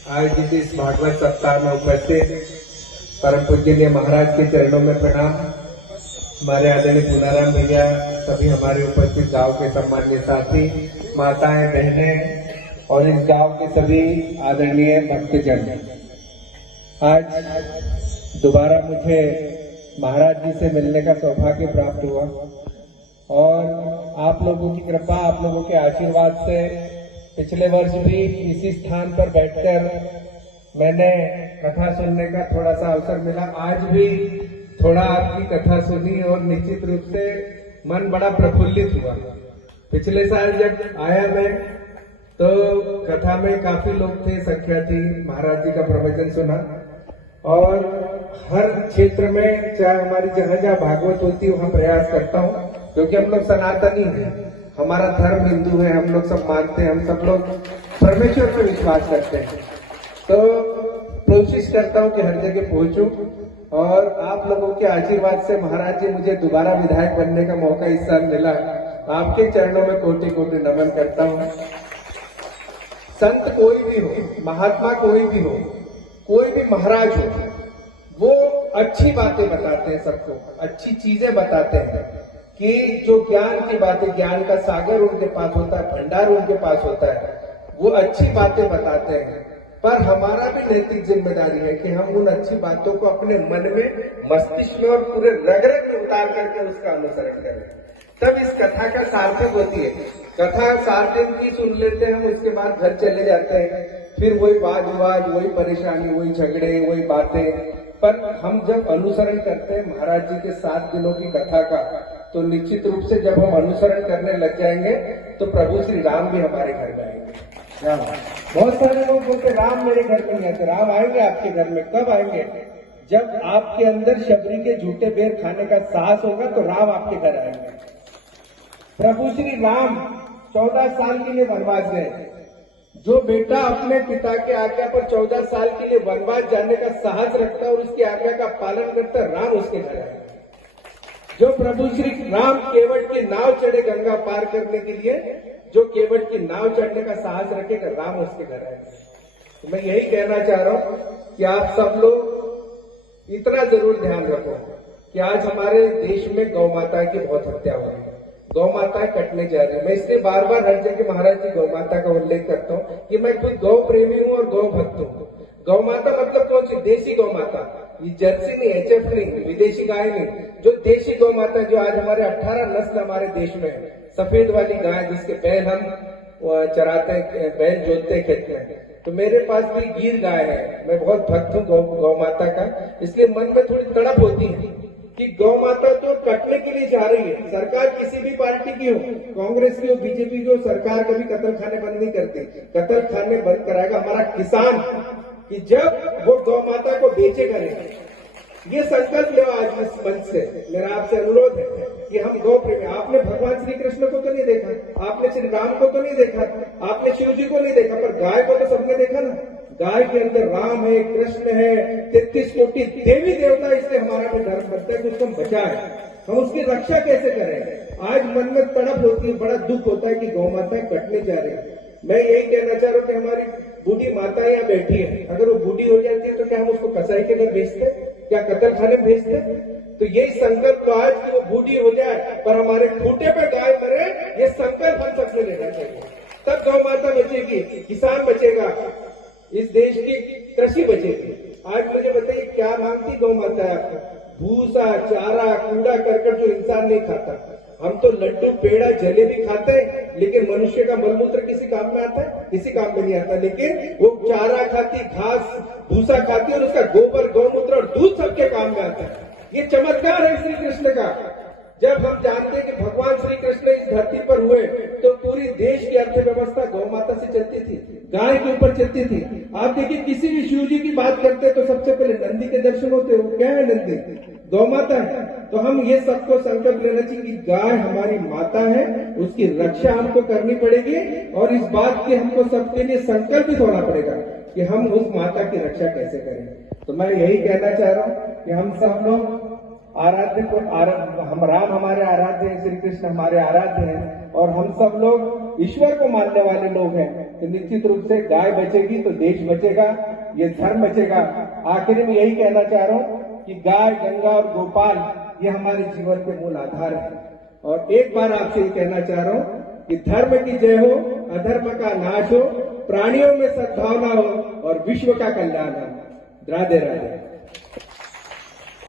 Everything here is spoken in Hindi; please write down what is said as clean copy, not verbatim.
आयोजित इस भागवत सप्ताह में उपस्थित परम पूजनीय महाराज के चरणों में प्रणाम। हमारे आदरणीय पूनाराम भैया, सभी हमारे उपस्थित गांव के सम्मानीय साथी, माताएं, बहनें और इस गांव के सभी आदरणीय भक्तजन, आज दोबारा मुझे महाराज जी से मिलने का सौभाग्य प्राप्त हुआ और आप लोगों की कृपा, आप लोगों के आशीर्वाद से पिछले वर्ष भी इसी स्थान पर बैठकर मैंने कथा सुनने का थोड़ा सा अवसर मिला। आज भी थोड़ा आपकी कथा सुनी और निश्चित रूप से मन बड़ा प्रफुल्लित हुआ। पिछले साल जब आया मैं तो कथा में काफी लोग थे, संख्या थी, महाराज जी का प्रवचन सुना और हर क्षेत्र में चाहे हमारी जगह जहाँ भागवत होती है वहां प्रयास करता हूँ, क्योंकि हम लोग सनातनी हैं, हमारा धर्म हिंदू है, हम लोग सब मानते हैं, हम सब लोग परमेश्वर पर विश्वास करते हैं। तो कोशिश करता हूँ कि हर जगह पहुंचूं और आप लोगों के आशीर्वाद से महाराज जी मुझे दोबारा विधायक बनने का मौका इस साल मिला। आपके चरणों में कोटि कोटि नमन करता हूँ। संत कोई भी हो, महात्मा कोई भी हो, कोई भी महाराज हो, वो अच्छी बातें बताते हैं, सबको अच्छी चीजें बताते हैं कि जो ज्ञान की बातें, ज्ञान का सागर उनके पास होता है, भंडार उनके पास होता है, वो अच्छी बातें बताते हैं। पर हमारा भी नैतिक जिम्मेदारी है कि हम उन अच्छी बातों को अपने मन में, मस्तिष्क में और पूरे रग रग में उतार करके उसका अनुसरण करें, तब इस कथा का सार्थक होती है। कथा 7 दिन की सुन लेते हैं हम, उसके बाद घर चले जाते हैं, फिर वही वाद विवाद, वही परेशानी, वही झगड़े, वही बातें। पर हम जब अनुसरण करते हैं महाराज जी के 7 दिनों की कथा का, तो निश्चित रूप से जब हम अनुसरण करने लग जाएंगे तो प्रभु श्री राम भी हमारे घर में आएंगे। बहुत सारे लोग बोलते राम मेरे घर में नहीं आते। राम आएंगे आपके घर में। कब आएंगे? जब आपके अंदर शबरी के झूठे बेर खाने का साहस होगा तो राम आपके घर आएंगे। प्रभु श्री राम 14 साल के लिए वनवास गए। जो बेटा अपने पिता के आज्ञा पर 14 साल के लिए वनवास जाने का साहस रखता है और उसकी आज्ञा का पालन करता है, राम उसके घर आएगा। जो प्रभु श्री राम केवट की नाव चढ़े गंगा पार करने के लिए, जो केवट की नाव चढ़ने का साहस रखेगा, राम उसके घर आएगा। तो मैं यही कहना चाह रहा हूं कि आप सब लोग इतना जरूर ध्यान रखो कि आज हमारे देश में गौ माता की बहुत हत्या हो रही है, गौ माता कटने जा रही है। मैं इसलिए बार बार हर जगह महाराज जी गौ माता का उल्लेख करता हूँ कि मैं खुद गौ प्रेमी हूँ और गौ भक्त हूँ। गौ माता मतलब कौन सी? देसी गौ माता, ये जर्सी नहीं, एचएफ नहीं, विदेशी गाय नहीं, जो देशी गौ माता, जो आज हमारे 18 नस्ल हमारे देश में है। सफेद वाली गाय जिसके बैल हम चराते हैं, बैल जोतते हैं खेत में। तो मेरे पास भी गिर गाय है। मैं बहुत भक्त हूँ गौ माता का, इसलिए मन में थोड़ी तड़प होती है कि गौ माता तो कटने के लिए जा रही है। सरकार किसी भी पार्टी की हो, कांग्रेस की हो, बीजेपी की हो, सरकार कभी कत्ल खाने बंद नहीं करती। कत्ल खाने बंद कराएगा हमारा किसान, कि जब वो गौ माता को बेचेगा नहीं। ये संकल्प लो आज इस मंच से। मेरा आपसे अनुरोध है कि हम गौ प्रेमी। आपने भगवान श्री कृष्ण को तो नहीं देखा, आपने श्री राम को तो नहीं देखा, आपने शिव जी को नहीं देखा, पर गाय को तो सबने देखा ना। गाय के अंदर राम है, कृष्ण है, 33 कोटि देवी देवता। इसलिए हमारा भी धर्म बनता है कि उसको हम बचाएं, हम उसकी रक्षा कैसे करें। आज मन में तड़प होती है, बड़ा दुख होता है कि गौ माता कटने जा रही है। मैं यही कहना चाह रहा हूँ कि हमारी बूढ़ी माता यहाँ बैठी है, अगर वो बूढ़ी हो जाती है तो क्या हम उसको कसाई के घर भेजते, क्या कत्ल खाने भेजते? तो यही संकल्प तो आज कि वो बूढ़ी हो जाए पर हमारे खूंटे पे गाय मरे, ये संकल्प हम सबसे लेना चाहिए। तब गौ माता बचेगी, किसान बचेगा, इस देश की कृषि बचेगी। आज मुझे बताइए क्या मांगती गौ माता है आपको? भूसा, चारा, कूड़ा करकट जो इंसान नहीं खाता। हम तो लड्डू, पेड़ा, जलेबी खाते हैं, लेकिन मनुष्य का मलमूत्र किसी काम में आता है? किसी काम में नहीं आता। लेकिन वो चारा खाती, घास भूसा खाती और उसका गोबर, गौमूत्र और दूध सबके काम में आता है। ये चमत्कार है श्री कृष्ण का। जब हम जानते हैं कि भगवान श्री कृष्ण इस धरती पर हुए तो पूरी देश की अर्थव्यवस्था गौ माता से चलती थी, गाय के ऊपर चलती थी। आप देखिए किसी भी शिव जी की बात करते तो सबसे पहले नंदी के दर्शन होते हैं। वो क्या है? नंदी गौ माता है। तो हम ये सबको संकल्प लेना चाहिए कि गाय हमारी माता है, उसकी रक्षा हमको करनी पड़ेगी और इस बात की हमको सबके लिए संकल्पित होना पड़ेगा कि हम उस माता की रक्षा कैसे करें। तो मैं यही कहना चाह रहा हूँ कि हम सब लोग आराध्य को हम राम हमारे आराध्य हैं, श्री कृष्ण हमारे आराध्य हैं और हम सब लोग ईश्वर को मानने वाले लोग हैं। तो निश्चित रूप से गाय बचेगी तो देश बचेगा, ये धर्म बचेगा। आखिर में यही कहना चाह रहा हूं कि गाय, गंगा और गोपाल ये हमारे जीवन के मूल आधार है। और एक बार आपसे ये कहना चाह रहा हूं कि धर्म की जय हो, अधर्म का नाश हो, प्राणियों में सद्भावना हो और विश्व का कल्याण हो। राधे राधे।